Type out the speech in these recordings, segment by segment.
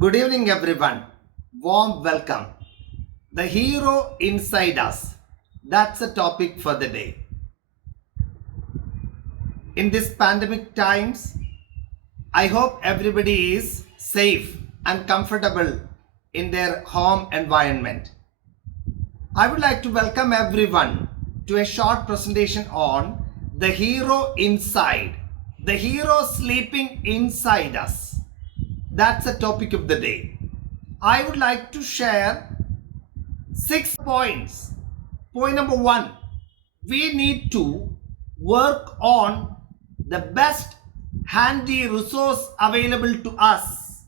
Good evening, everyone. Warm welcome. The hero inside us. That's the topic for the day. In this pandemic times, I hope everybody is safe and comfortable in their home environment. I would like to welcome everyone to a short presentation on the hero inside, the hero sleeping inside us. That's the topic of the day. I would like to share 6 points. Point number 1, we need to work on the best handy resource available to us.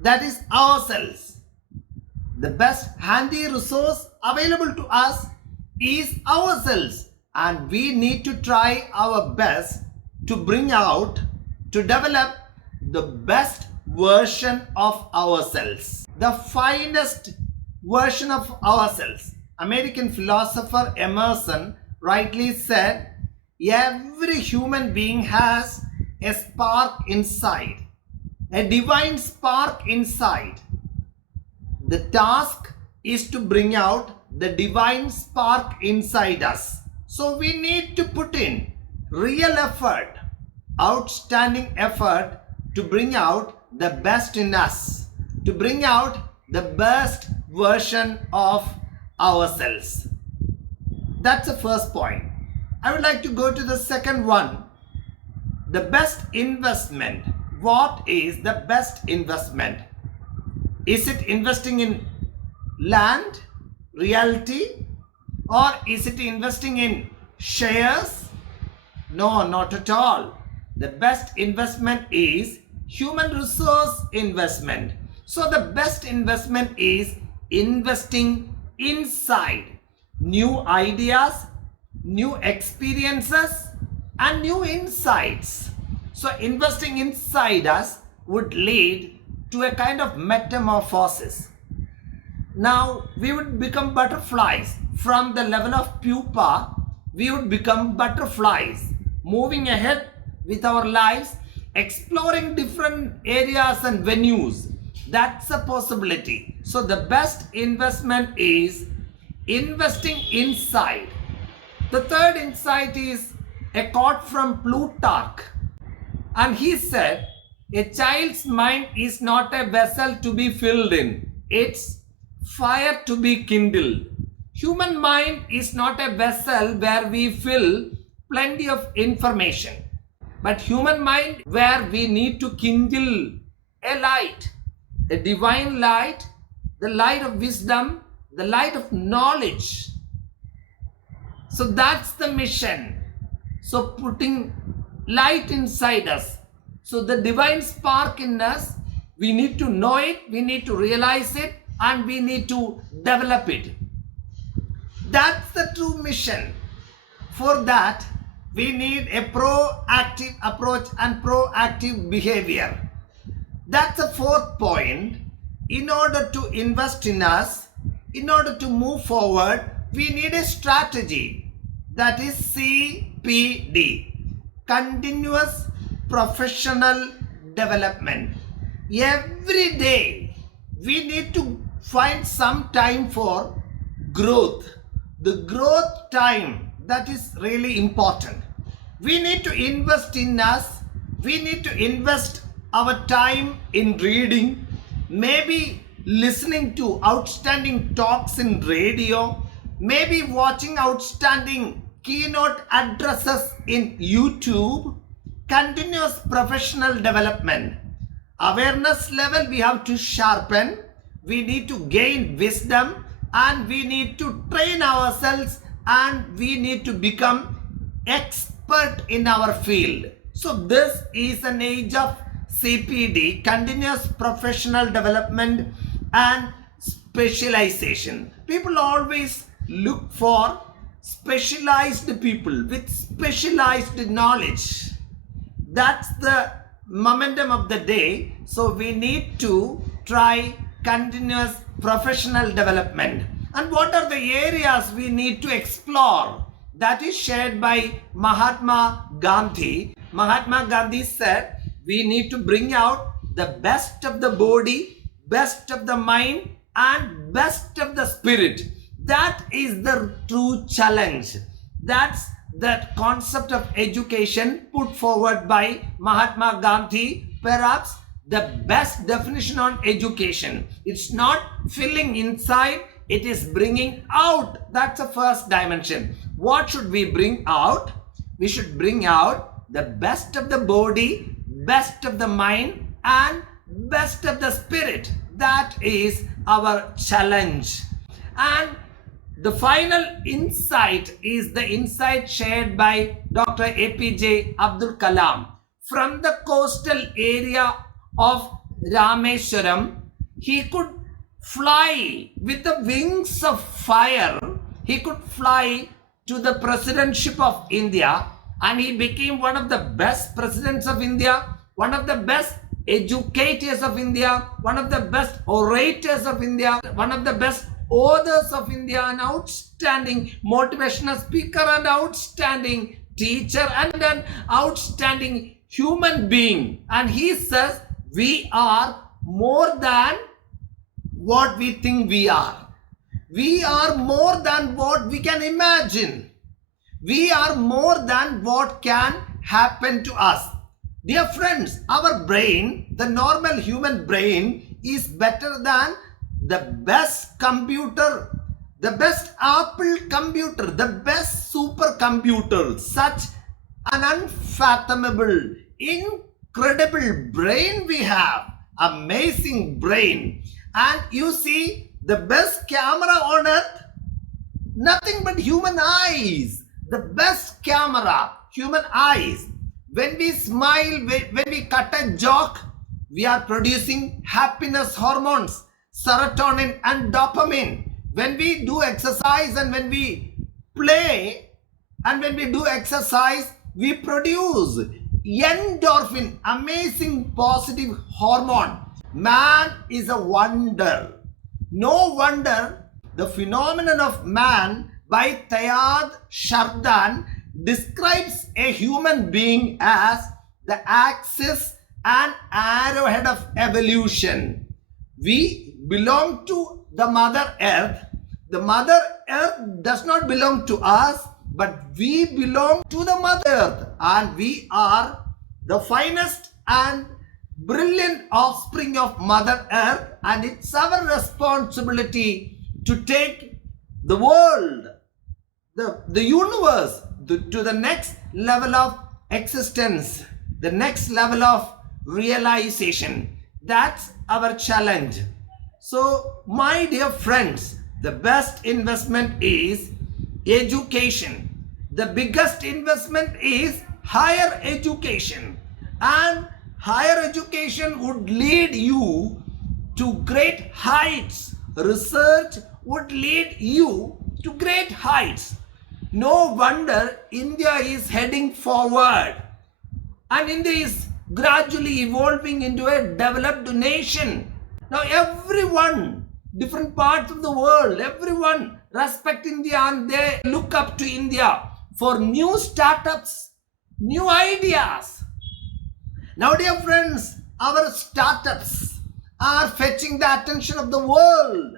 That is ourselves. The best handy resource available to us is ourselves, and we need to try our best to bring out, to develop the best version of ourselves, the finest version of ourselves. American philosopher Emerson rightly said, every human being has a spark inside, a divine spark inside. The task is to bring out the divine spark inside us. So we need to put in real effort, outstanding effort to bring out the best in us, to bring out the best version of ourselves. That's the first point. I would like to go to the second one. The best investment. What is the best investment? Is it investing in land, realty, or is it investing in shares? No, not at all. The best investment is human resource investment. So the best investment is investing inside new ideas, new experiences, and new insights. So investing inside us would lead to a kind of metamorphosis. Now we would become butterflies. From the level of pupa, we would become butterflies, moving ahead with our lives, exploring different areas and venues. That's a possibility. So the best investment is investing inside. The third insight is a quote from Plutarch, and he said, a child's mind is not a vessel to be filled in, it's fire to be kindled. Human mind is not a vessel where we fill plenty of information, but human mind where we need to kindle a light, a divine light, the light of wisdom, the light of knowledge. So that's the mission. So putting light inside us. So the divine spark in us, we need to know it, we need to realize it, and we need to develop it. That's the true mission. For that, we need a proactive approach and proactive behavior. That's the fourth point. In order to invest in us, in order to move forward, we need a strategy. That is CPD, continuous professional development. Every day, we need to find some time for growth. The growth time, that is really important. We need to invest in us. We need to invest our time in reading, maybe listening to outstanding talks in radio, maybe watching outstanding keynote addresses in YouTube. Continuous professional development. Awareness level we have to sharpen. We need to gain wisdom, and we need to train ourselves, and we need to become expert in our field. So this is an age of CPD, continuous professional development and specialization. People always look for specialized people with specialized knowledge. That's the momentum of the day. So we need to try continuous professional development. And what are the areas we need to explore? That is shared by Mahatma Gandhi. Mahatma Gandhi said we need to bring out the best of the body, best of the mind, and best of the spirit. That is the true challenge. That's the concept of education put forward by Mahatma Gandhi. Perhaps the best definition on education. It's not filling inside, it is bringing out. That's the first dimension. What should we bring out? We should bring out the best of the body, best of the mind, and best of the spirit. That is our challenge. And the final insight is the insight shared by Dr. APJ Abdul Kalam. From the coastal area of Rameswaram, he could fly with the wings of fire. He could fly to the presidentship of India, and he became one of the best presidents of India, one of the best educators of India, one of the best orators of India, one of the best authors of India, an outstanding motivational speaker, an outstanding teacher, and an outstanding human being. And he says, we are more than what we think we are. We are more than what we can imagine. We are more than what can happen to us. Dear friends, our brain, the normal human brain, is better than the best computer, the best Apple computer, the best supercomputer. Such an unfathomable, incredible brain we have. Amazing brain. And you see, the best camera on earth, nothing but human eyes. The best camera, human eyes. When we smile, when we cut a joke, we are producing happiness hormones, serotonin and dopamine. When we do exercise and when we play and when we do exercise, we produce endorphin, amazing positive hormone. Man is a wonder. No wonder the phenomenon of man by Teilhard de Chardin describes a human being as the axis and arrowhead of evolution. We belong to the Mother Earth. The Mother Earth does not belong to us, but we belong to the Mother Earth, and we are the finest and brilliant offspring of Mother Earth, and it's our responsibility to take the world, the universe, to the next level of existence, the next level of realization. That's our challenge. So, my dear friends, the best investment is education. The biggest investment is higher education. And higher education would lead you to great heights. Research would lead you to great heights. No wonder India is heading forward. And India is gradually evolving into a developed nation. Now everyone, different parts of the world, everyone respect India and they look up to India for new startups, new ideas. Now dear friends, our startups are fetching the attention of the world.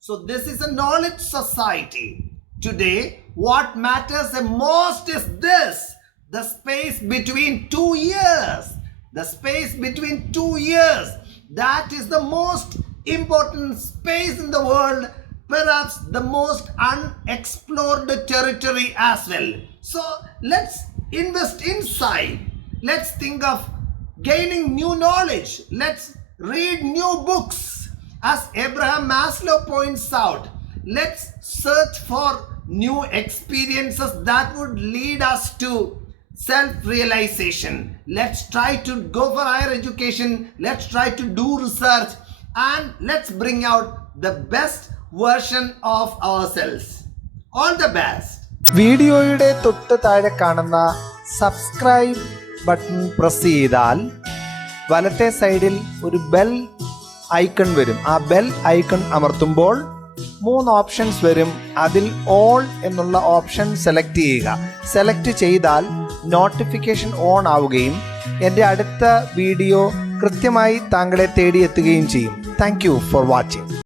So this is a knowledge society. Today, what matters the most is this, the space between 2 years. The space between 2 years. That is the most important space in the world, perhaps the most unexplored territory as well. So let's invest inside. Let's think of gaining new knowledge. Let's read new books. As Abraham Maslow points out, let's search for new experiences that would lead us to self-realization. Let's try to go for higher education. Let's try to do research and let's bring out the best version of ourselves. All the best. വീഡിയോയുടെ തൊട്ട് താഴെ കാണുന്ന subscribe button press ചെയ്താൽ വലത്തെ സൈഡിൽ ഒരു bell icon വരും. ആ ബെൽ ഐക്കൺ അമർത്തുമ്പോൾ 3 ഓപ്ഷൻസ് വരും. അതിൽ ഓൾ എന്നുള്ള ഓപ്ഷൻ സെലക്ട് ചെയ്യുക. സെലക്ട് ചെയ്താൽ നോട്ടിഫിക്കേഷൻ ഓൺ ആവുകയും എൻ്റെ അടുത്ത വീഡിയോ കൃത്യമായി താങ്കളെ തേടിയെത്തുകയും ചെയ്യും. Thank you for watching.